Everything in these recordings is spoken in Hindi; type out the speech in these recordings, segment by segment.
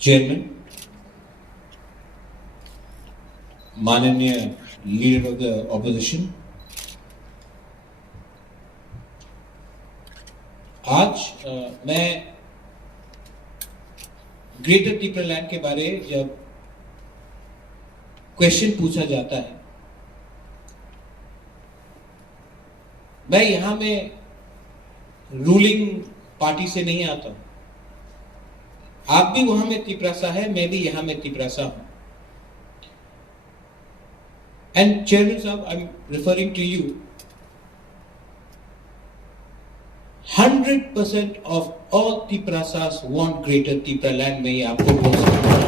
चेयरमैन, माननीय लीडर ऑफ द ऑपोजिशन, आज मैं ग्रेटर त्रिपुरालैंड के बारे जब क्वेश्चन पूछा जाता है, मैं यहां में रूलिंग पार्टी से नहीं आता हूं। आप भी वहां में त्रिपुरासा है, मैं भी यहां में त्रिपुरासा हूं। एंड चेयरमैन साहब, I am referring to you, 100% of all Tripurasas want greater Tripuraland में, ये आपको बोल सकता हूं।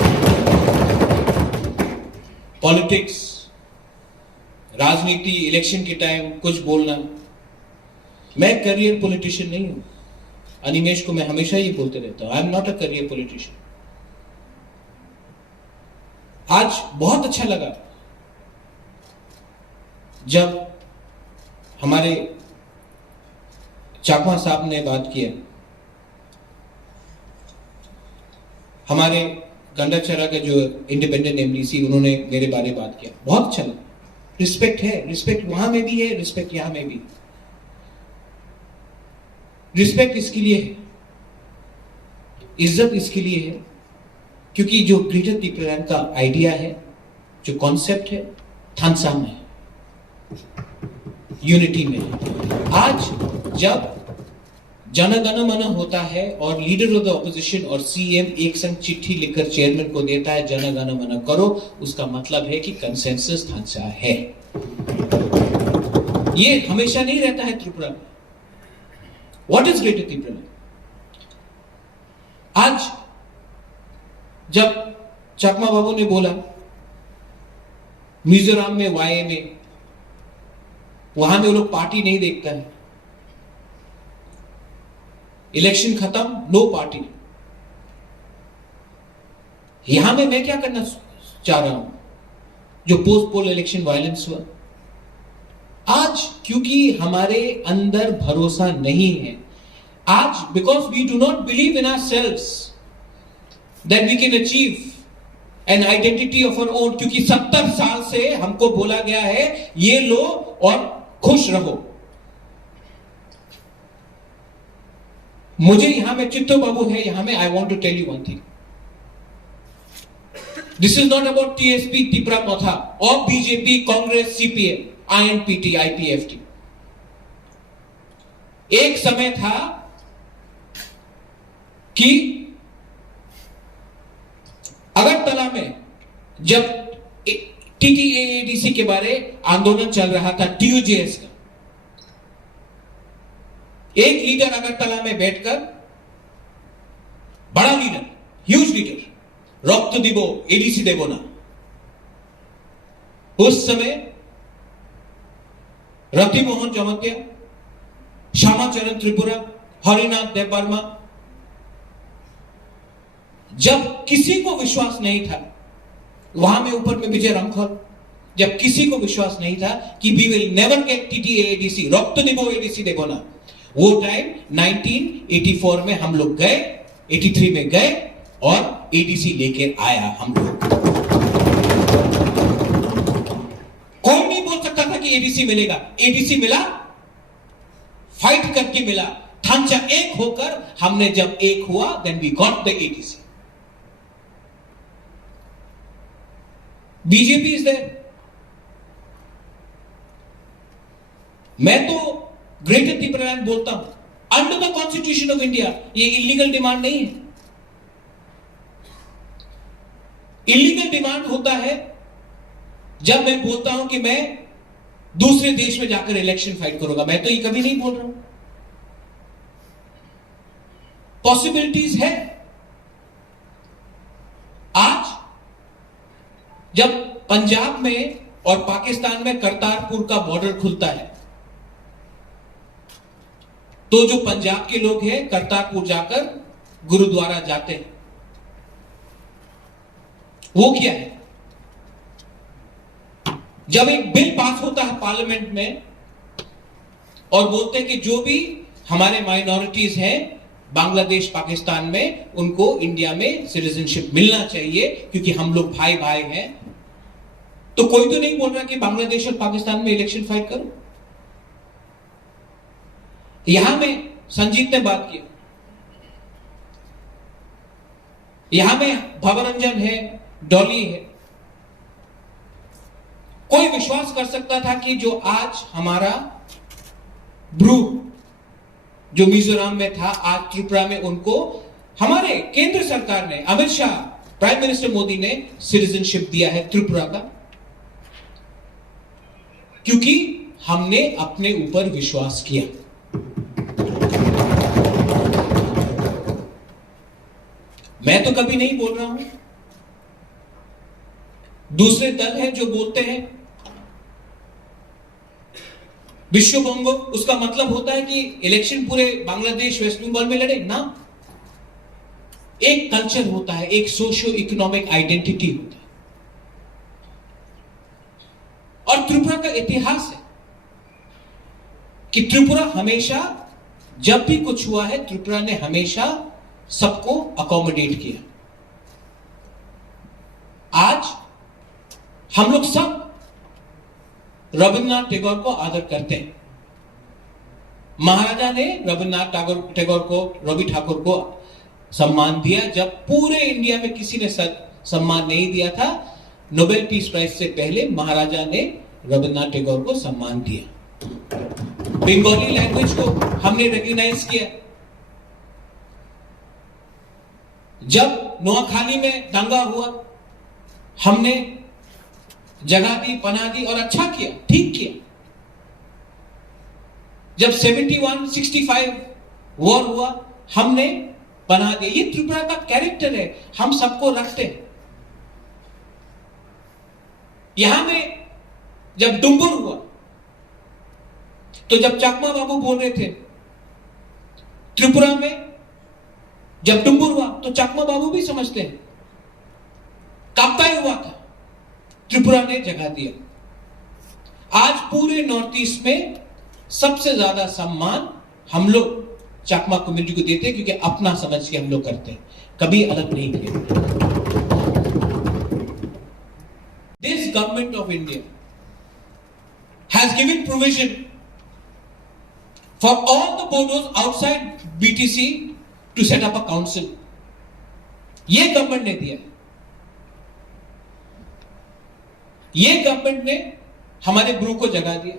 पॉलिटिक्स, राजनीति, इलेक्शन के टाइम कुछ बोलना, मैं करियर पॉलिटिशियन नहीं हूं। अनिमेश को मैं हमेशा ये बोलते रहता हूं, I am not a career politician. आज बहुत अच्छा लगा जब हमारे चाकमा साहब ने बात किया, हमारे गंडाचरा के जो इंडिपेंडेंट एमडीसी, उन्होंने मेरे बारे में बात किया, बहुत अच्छा लगा। रिस्पेक्ट है, रिस्पेक्ट वहां में भी है, रिस्पेक्ट यहां में भी। रिस्पेक्ट इसके लिए है, इज्जत इसके लिए है, क्योंकि जो ग्रेटर त्रिपुरालैंड का आइडिया है, जो कॉन्सेप्ट है, थानसा में है, यूनिटी में है। आज जब जन गण मन होता है और लीडर ऑफ द ऑपोजिशन और सीएम एक संग चिट्ठी लिखकर चेयरमैन को देता है, जन गण मन करो, उसका मतलब है कि कंसेंसस थानसा है। ये हमेशा नहीं रहता है त्रिपुरा में। What is greater Tripura? आज जब चकमा बाबू ने बोला मिजोरम में वाई में, वहां में वो लोग पार्टी नहीं देखता है, इलेक्शन खत्म, नो पार्टी। यहां में मैं क्या करना चाह रहा हूं, जो पोस्ट पोल इलेक्शन वायलेंस हुआ, आज क्योंकि हमारे अंदर भरोसा नहीं है, आज because we do not believe in ourselves that we can achieve an identity of our own, क्योंकि 70 साल से हमको बोला गया है ये लो और खुश रहो। मुझे यहां में चित्तो बाबू है, यहां में I want to tell you one thing, this is not about TSP, Tripura Motha, और BJP, Congress, CPM, INPT, IPFT. एक समय था कि अगरतला में जब टीटीएडीसी के बारे आंदोलन चल रहा था, टीयूजेएस का, एक लीडर अगरतला में बैठकर, बड़ा लीडर, ह्यूज लीडर, रक्त दिबो एडीसी देबो ना, उस समय रति मोहन जमतिया, श्यामाचरण त्रिपुरा, हरिनाथ देववर्मा, जब किसी को विश्वास नहीं था, वहां में ऊपर में विजय रामखोल, जब किसी को विश्वास नहीं था कि we will never get TTADC, रक्त दिबो एडीसी देबो ना, वो टाइम 1984 में हम लोग गए, 83 में गए और एडीसी लेकर आया हम लोग। कोई नहीं बोल सकता था कि एडीसी मिलेगा, एडीसी मिला, फाइट करके मिला, थानचा एक होकर, हमने जब एक हुआ, then we got the ADC. BJP is there. मैं तो ग्रेटर त्रिपुरालैंड बोलता हूं under the constitution of India, ये इलीगल डिमांड नहीं है। इलीगल डिमांड होता है जब मैं बोलता हूं कि मैं दूसरे देश में जाकर इलेक्शन फाइट करूंगा, मैं तो ये कभी नहीं बोल रहा हूं। पॉसिबिलिटीज है। आज जब पंजाब में और पाकिस्तान में करतारपुर का बॉर्डर खुलता है, तो जो पंजाब के लोग हैं करतारपुर जाकर गुरुद्वारा जाते हैं। वो क्या है, जब एक बिल पास होता है पार्लियामेंट में और बोलते हैं कि जो भी हमारे माइनॉरिटीज हैं बांग्लादेश पाकिस्तान में उनको इंडिया में सिटीजनशिप मिलना चाहिए क्योंकि हम लोग भाई भाई हैं। तो कोई तो नहीं बोल रहा कि बांग्लादेश और पाकिस्तान में इलेक्शन फाइट करो। यहां में संजीत ने बात किया, यहां में भवरंजन है, डॉली है। कोई विश्वास कर सकता था कि जो आज हमारा ब्रू जो मिजोरम में था, आज त्रिपुरा में उनको हमारे केंद्र सरकार ने, अमित शाह, प्राइम मिनिस्टर मोदी ने सिटीजनशिप दिया है त्रिपुरा का, क्योंकि हमने अपने ऊपर विश्वास किया। मैं तो कभी नहीं बोल रहा हूं, दूसरे दल हैं जो बोलते हैं विश्व बंगो, उसका मतलब होता है कि इलेक्शन पूरे बांग्लादेश वेस्ट बंगाल में लड़े ना। एक कल्चर होता है, एक सोशियो इकोनॉमिक आइडेंटिटी होता है, और त्रिपुरा का इतिहास है कि त्रिपुरा हमेशा, जब भी कुछ हुआ है, त्रिपुरा ने हमेशा सबको अकोमोडेट किया। आज हम लोग सब रविन्द्रनाथ टैगोर को आदर करते हैं। महाराजा ने रविन्द्रनाथ टैगोर को, रवि ठाकुर को सम्मान दिया जब पूरे इंडिया में किसी ने सम्मान नहीं दिया था। नोबेल पीस प्राइज से पहले महाराजा ने रविन्द्रनाथ टैगोर को सम्मान दिया। बंगाली लैंग्वेज को हमने रिकॉग्नाइज किया। जब नोआखाली में दंगा हुआ, हमने जगह दी, पनाह दी और अच्छा किया, ठीक किया। जब 71-65 वॉर हुआ, हमने पनाह दी। ये त्रिपुरा का कैरेक्टर है, हम सबको रखते हैं। यहां में जब डुंगुर हुआ, तो जब चकमा बाबू बोल रहे थे त्रिपुरा में, जब डुंगुर हुआ तो चकमा बाबू भी समझते हैं। काप्ताई हुआ था, त्रिपुरा ने जगह दिया। आज पूरे नॉर्थ ईस्ट में सबसे ज्यादा सम्मान हम लोग चकमा कम्युनिटी को देते हैं, क्योंकि अपना समझ के हम लोग करते हैं, कभी अलग नहीं किया। This government of India has given provision for all the Bodos outside BTC to set up a council. यह गवर्नमेंट ने दिया है। ये गवर्नमेंट ने हमारे ब्रू को जगा दिया।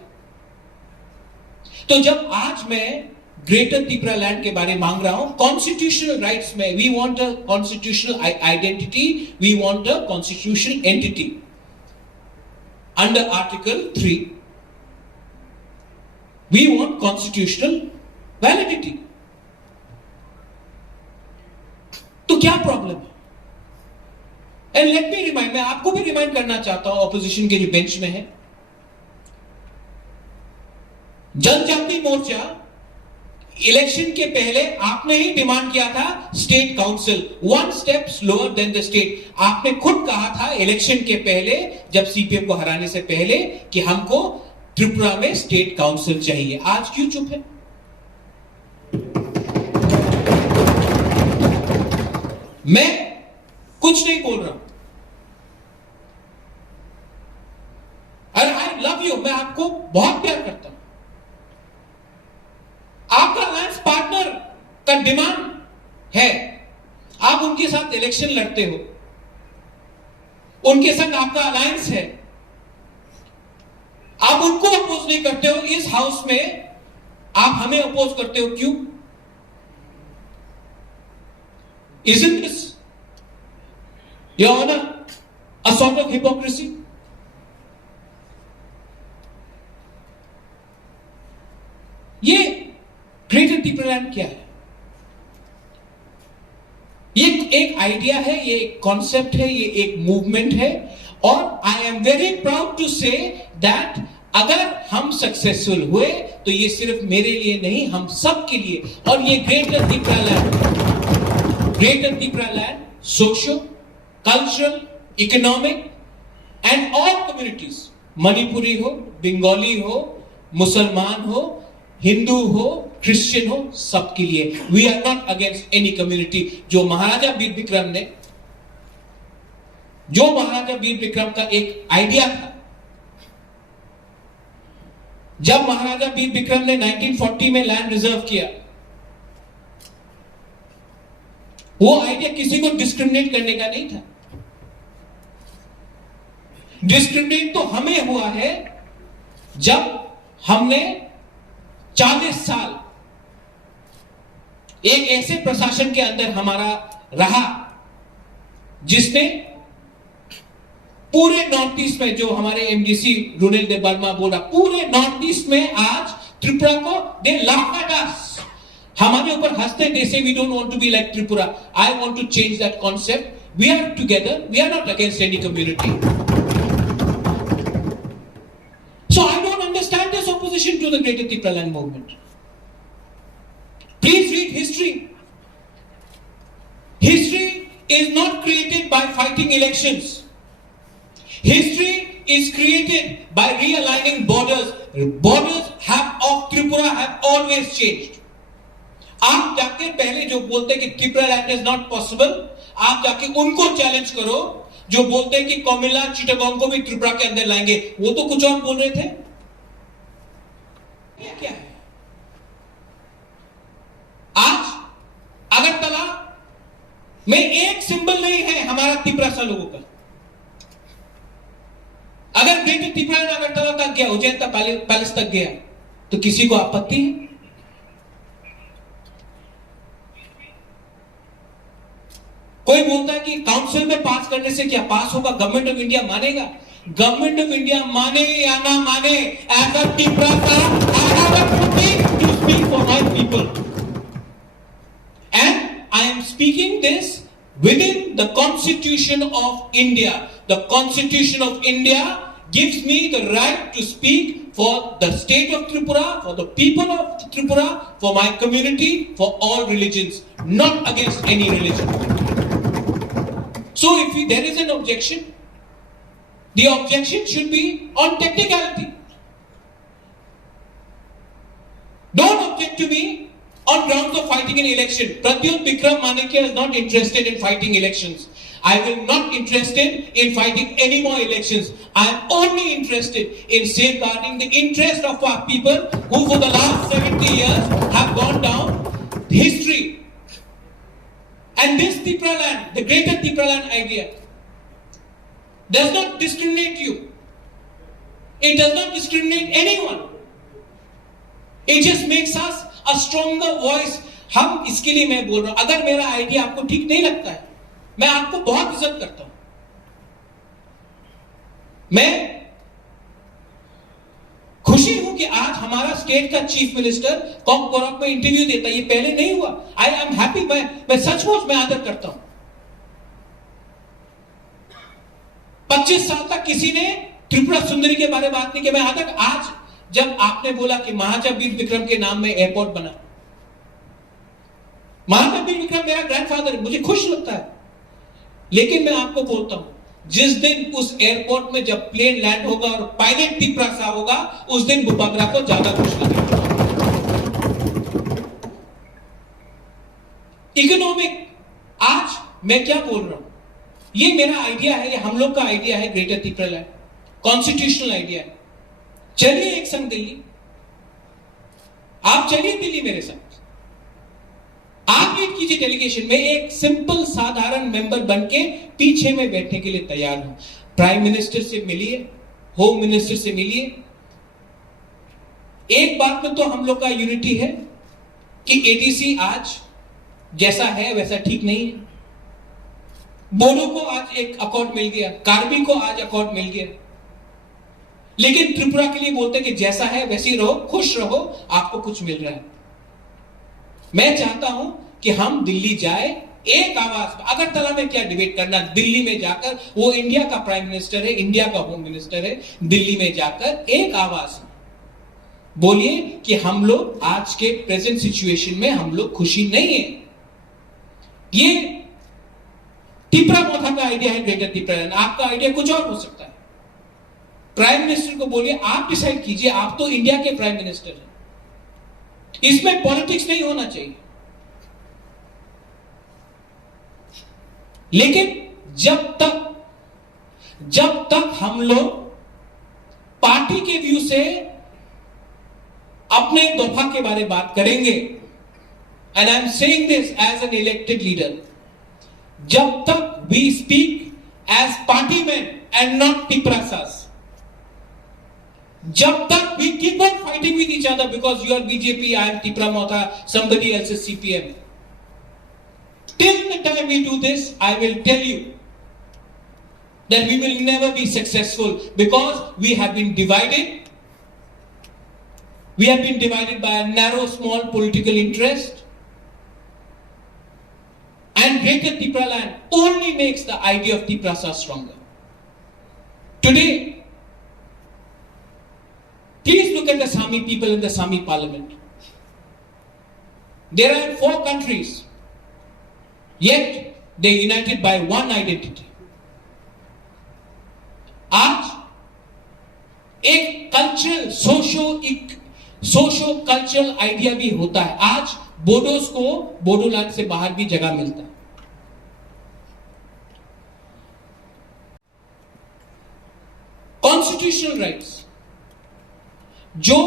तो जब आज मैं ग्रेटर त्रिपुरा लैंड के बारे में मांग रहा हूं, कॉन्स्टिट्यूशनल राइट्स में, we want a constitutional identity, we want a constitutional entity under article 3, we want constitutional validity. तो क्या प्रॉब्लम है? एंड लेट मी रिमाइंड, मैं आपको भी रिमाइंड करना चाहता हूं, ऑपोजिशन के जो बेंच में है, जनजाति मोर्चा इलेक्शन के पहले आपने ही डिमांड किया था state council, 1 step slower then the state. आपने खुद कहा था इलेक्शन के पहले, जब सीपीएम को हराने से पहले, कि हमको त्रिपुरा में स्टेट काउंसिल चाहिए। आज क्यों चुप है? मैं कुछ नहीं बोल रहा। अरे आई लव यू, मैं आपको बहुत प्यार करता हूं। आपका अलायंस पार्टनर का डिमांड है, आप उनके साथ इलेक्शन लड़ते हो, उनके संग आपका अलायंस है, आप उनको अपोज नहीं करते हो। इस हाउस में आप हमें अपोज करते हो, क्यों? Isn't this, Your Honor, a sort of hypocrisy? ये ग्रेटर त्रिपुरा लैंड क्या है? ये एक आइडिया है, ये एक कॉन्सेप्ट है, ये एक मूवमेंट है, और I am very proud to say that अगर हम सक्सेसफुल हुए तो ये सिर्फ मेरे लिए नहीं, हम सब के लिए। और ये greater Tripura land socio cultural economic and all communities, Manipuri हो, बंगाली हो, मुसलमान हो, हिंदू हो, क्रिश्चियन हो, सबके लिए। We are not against any community. जो महाराजा वीर विक्रम का एक आइडिया था, जब महाराजा वीर विक्रम ने 1940 में लैंड रिजर्व किया, वो आइडिया किसी को डिस्क्रिमिनेट करने का नहीं था। डिस्क्रिमिनेट तो हमें हुआ है जब हमने 40 साल एक ऐसे प्रशासन के अंदर हमारा रहा जिसने पूरे नॉर्थ ईस्ट में, जो हमारे एमडीसी रुनिल देव वर्मा बोला, पूरे नॉर्थ ईस्ट में आज त्रिपुरा को दे लाफ एट अस, हमारे ऊपर हंसते, they say we don't want to be like Tripura. I want to change that concept. We are together, we are not against any community. So I don't understand this opposition to the Greater Tipraland movement. Please read history. History is not created by fighting elections. History is created by realigning borders. Borders of Tripura have always changed. आप जाके पहले जो बोलते हैं कि Tripura land is not possible, आप जाके उनको चैलेंज करो जो बोलते हैं कि कोमिला चिटागोंग को भी त्रिपुरा के अंदर लाएंगे। वो तो कुछ और बोल रहे थे। ये क्या है? आज अगरतला में एक सिंबल नहीं है हमारा त्रिपुरा सा लोगों का। अगर ग्रेटर त्रिपुरा अगरतला तक गया, उज्जैन तक, पैलेस तक गया, तो किसी को आपत्ति है? कोई बोलता है कि काउंसिल में पास करने से क्या पास होगा? गवर्नमेंट ऑफ इंडिया मानेगा? गवर्नमेंट ऑफ इंडिया माने या ना माने, एज अ त्रिपुरा का I have a duty to speak for my people, and I am speaking this within the Constitution of India. The Constitution of India gives me the right to speak for the state of Tripura, for the people of Tripura, for my community, for all religions, not against any religion. So if there is an objection, the objection should be on technicality. Don't object to me on grounds of fighting an election. Pradyut Vikram Manikya is not interested in fighting elections. I will not interested in fighting any more elections. I am only interested in safeguarding the interest of our people who for the last 70 years have gone down history. And this Tripura land, the greater Tripura land idea, does not discriminate you. It does not discriminate anyone. It just makes us a stronger voice. हम इसके लिए मैं बोल रहा हूं, अगर मेरा आइडिया आपको ठीक नहीं लगता है, मैं आपको बहुत इज्जत करता हूं। मैं खुशी हूं कि आज हमारा स्टेट का चीफ मिनिस्टर कॉन्कोरक में इंटरव्यू देता है। ये पहले नहीं हुआ। I am happy. मैं सचमुच में आदर करता हूं। 25 साल तक किसी ने त्रिपुरा सुंदरी के बारे में बात नहीं की। मैं आदर, आज जब आपने बोला कि महाराजा वीर विक्रम के नाम में एयरपोर्ट बना, महाराजा वीर विक्रम मेरा ग्रैंडफादर है, मुझे खुश लगता है। लेकिन मैं आपको बोलता हूं, जिस दिन उस एयरपोर्ट में जब प्लेन लैंड होगा और पायलट त्रिपुरा सा होगा, उस दिन बुपागरा को ज्यादा खुश लगेगा। इकोनॉमिक, आज मैं क्या बोल रहा हूं, ये मेरा आइडिया है, ये हम लोग का आइडिया है, greater Tripura land constitutional idea है। चलिए एक संग दिल्ली, आप चलिए दिल्ली मेरे साथ, आप लीड कीजिए डेलीगेशन में। एक सिंपल साधारण मेंबर बनके पीछे में बैठने के लिए तैयार हूं। प्राइम मिनिस्टर से मिलिए, होम मिनिस्टर से मिलिए। एक बात में तो हम लोग का यूनिटी है कि एडीसी आज जैसा है वैसा ठीक नहीं है। बोलो को आज एक अकॉर्ड मिल गया, कार्बी को आज अकॉर्ड मिल गया, लेकिन त्रिपुरा के लिए बोलते कि जैसा है वैसे ही रहो, खुश रहो, आपको कुछ मिल रहा है। मैं चाहता हूं कि हम दिल्ली जाए एक आवाज में। अगरतला में क्या डिबेट करना, दिल्ली में जाकर, वो इंडिया का प्राइम मिनिस्टर है, इंडिया का होम मिनिस्टर है, दिल्ली में जाकर एक आवाज में बोलिए कि हम लोग आज के प्रेजेंट सिचुएशन में हम लोग खुशी नहीं है। ये त्रिपुरा मोथा का आइडिया है, ग्रेटर त्रिपुरा। आपका आइडिया कुछ और हो सकता है। प्राइम मिनिस्टर को बोलिए, आप डिसाइड कीजिए, आप तो इंडिया के प्राइम मिनिस्टर हैं। इसमें पॉलिटिक्स नहीं होना चाहिए, लेकिन जब तक हम लोग पार्टी के व्यू से अपने दफा के बारे में बात करेंगे, and I am saying this as an elected leader, जब तक we speak as party man and not Tiprasas, जब तक we keep on fighting with each other because you are BJP, I am Tipra Motha, somebody else is CPM. Till the time we do this, I will tell you that we will never be successful because we have been divided. We have been divided by a narrow, small political interest. And Greater Tipra land only makes the idea of Tiprasa stronger. Today, please look at the Sami people in the Sami parliament. There are 4 countries, yet they are united by one identity. आज एक कल्चरल सोशो कल्चरल आइडिया भी होता है. आज बोडोस को बोडोलैंड से बाहर भी जगह मिलता है. कॉन्स्टिट्यूशनल राइट्स, जो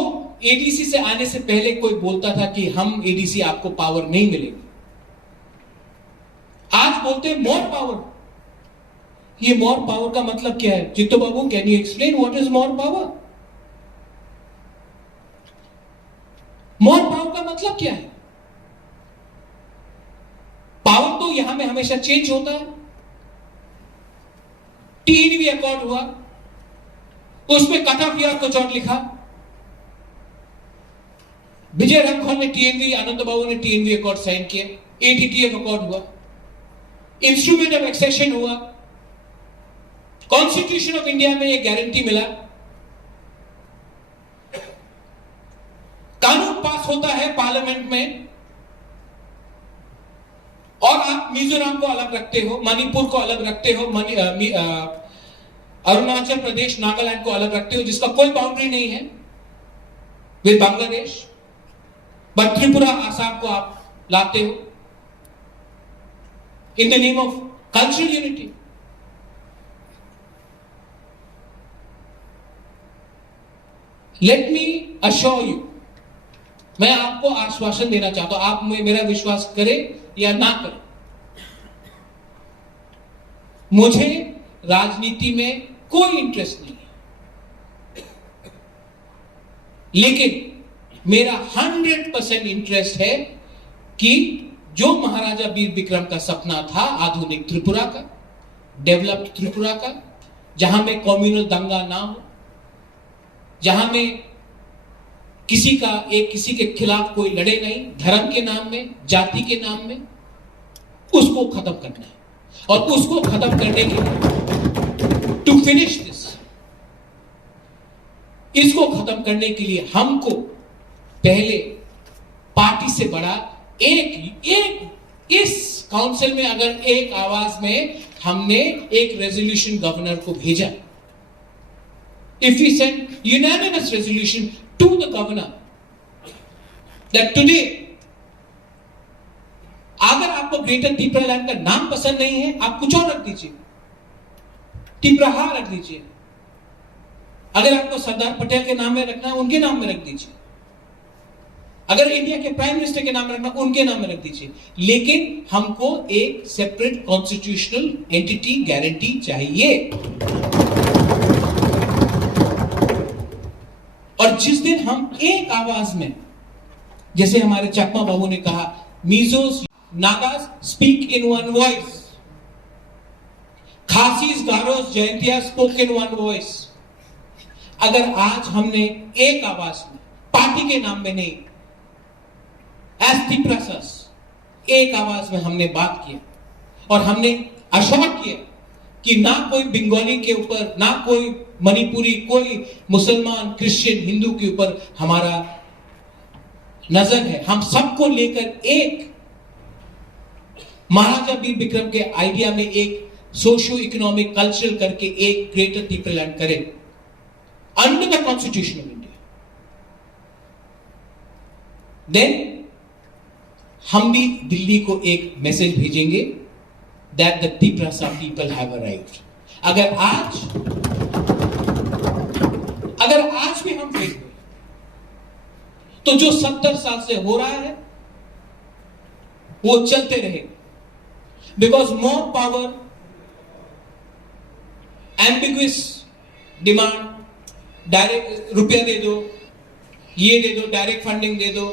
एडीसी से आने से पहले कोई बोलता था कि हम एडीसी आपको पावर नहीं मिलेगी, आज बोलते हैं मोर पावर. ये मोर पावर का मतलब क्या है? चित्तो बाबू, can you explain what is more power? More power का मतलब क्या है? पावर तो यहां में हमेशा चेंज होता है. टीएनवी अकॉर्ड हुआ, उसमें कट ऑफ ईयर कुछ और लिखा. विजय राघवन ने टीएनवी, आनंद बाबू ने टीएनवी अकॉर्ड साइन किया, एटीटीएफ अकॉर्ड हुआ, इंस्ट्रूमेंट ऑफ एक्सेशन हुआ, कॉन्स्टिट्यूशन ऑफ इंडिया में एक गारंटी मिला, कानून पास होता है पार्लियामेंट में, और आप मिजोरम को अलग रखते हो, मणिपुर को अलग रखते हो, अरुणाचल प्रदेश, नागालैंड को अलग रखते हो, जिसका कोई बाउंड्री नहीं है विद बांग्लादेश, बट त्रिपुरा, आसाम को आप लाते हो in the name of cultural unity. Let me assure you, मैं आपको आश्वासन देना चाहता हूं, आप मेरा विश्वास करें या ना करें, मुझे राजनीति में कोई इंटरेस्ट नहीं है, लेकिन मेरा 100% इंटरेस्ट है कि जो महाराजा वीर विक्रम का सपना था, आधुनिक त्रिपुरा का, डेवलप्ड त्रिपुरा का, जहां में कम्युनल दंगा ना हो, जहां में किसी के खिलाफ कोई लड़े नहीं, धर्म के नाम में, जाति के नाम में, उसको खत्म करना है. और उसको खत्म करने के लिए, टू फिनिश दिस, इसको खत्म करने के लिए हमको पहले पार्टी से बड़ा इस काउंसिल में अगर एक आवाज में हमने एक रेजोल्यूशन गवर्नर को भेजा, if we send unanimous resolution to the governor that today, अगर आपको ग्रेटर टिप्रा लैंड का नाम पसंद नहीं है, आप कुछ और रख दीजिए, टिप्राहा रख दीजिए. अगर आपको सरदार पटेल के नाम में रखना है, उनके नाम में रख दीजिए. अगर इंडिया के प्राइम मिनिस्टर के नाम में रखना, उनके नाम में रख दीजिए. लेकिन हमको एक सेपरेट कॉन्स्टिट्यूशनल एंटिटी गारंटी चाहिए. और जिस दिन हम एक आवाज में, जैसे हमारे चकमा बाबू ने कहा, Mizos, Nagas speak in one voice, Khasis, Garos, Jaintia spoke in one voice. अगर आज हमने एक आवाज में, पार्टी के नाम में नहीं, एज टिप्रासास, एक आवाज में हमने बात किया और हमने अश्योर किया कि ना कोई बंगाली के ऊपर, ना कोई मणिपुरी, कोई मुसलमान, क्रिश्चियन, हिंदू के ऊपर हमारा नजर है. हम सबको लेकर एक महाराजा वीर विक्रम के आइडिया में एक सोशियो इकोनॉमिक कल्चरल करके एक ग्रेटर टिप्रा लैंड करें under the constitution of India. Then हम भी दिल्ली को एक मैसेज भेजेंगे that the Tiprasa people have arrived. अगर आज भी हम फेल हुए तो जो 70 साल से हो रहा है वो चलते रहे, because more power, ambiguous demand, direct रुपया दे दो, ये दे दो, डायरेक्ट फंडिंग दे दो,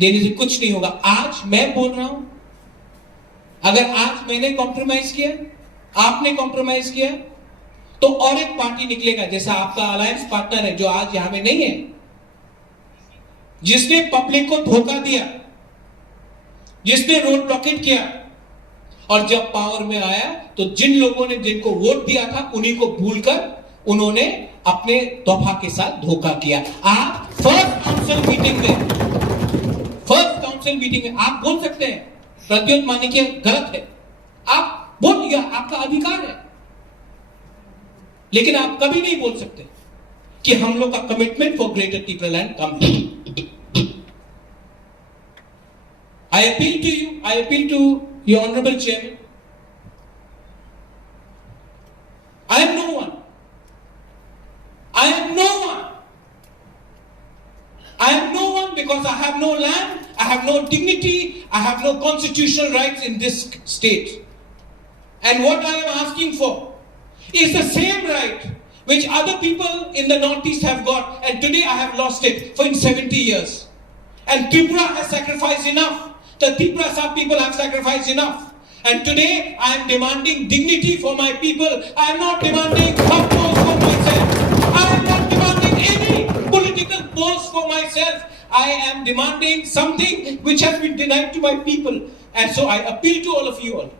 देने से कुछ नहीं होगा। आज मैं बोल रहा हूं, अगर आज मैंने कॉम्प्रोमाइज किया, आपने कॉम्प्रोमाइज किया, तो और एक पार्टी निकलेगा जैसा आपका अलायंस पार्टनर है जो आज यहां में नहीं है, जिसने पब्लिक को धोखा दिया, जिसने रोड ब्लॉकेट किया, और जब पावर में आया तो जिन लोगों ने जिनको वोट दिया था उन्हीं को भूलकर उन्होंने अपने तोहफा के साथ धोखा किया। आप फर्स्ट काउंसिल मीटिंग में आप बोल सकते हैं प्रद्युत मानिकिया गलत है, आप बोल, आपका अधिकार है, लेकिन आप कभी नहीं बोल सकते कि हम लोग का commitment for greater Tipraland complete. I appeal to you, I appeal to your honorable chairman. I am no one. I am no one. I am no one because I have no land, I have no dignity, I have no constitutional rights in this state. And what I am asking for is the same right which other people in the Northeast have got, and today I have lost it for 70 years. And Tripura has sacrificed enough. The Tiprasa people have sacrificed enough. And today I am demanding dignity for my people. I am not demanding post for myself. I am not demanding any political post for myself. I am demanding something which has been denied to my people. And so I appeal to all of you all.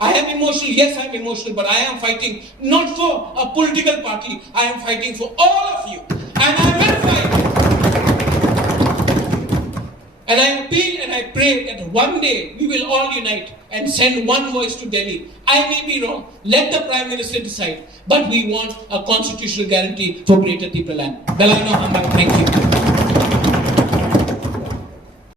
I am emotional. Yes, I am emotional, but I am fighting not for a political party. I am fighting for all of you. And I will fight. And I appeal and I pray that one day we will all unite and send one voice to Delhi. I may be wrong. Let the Prime Minister decide. But we want a constitutional guarantee for Greater Tipraland. Belano Hamba, thank you.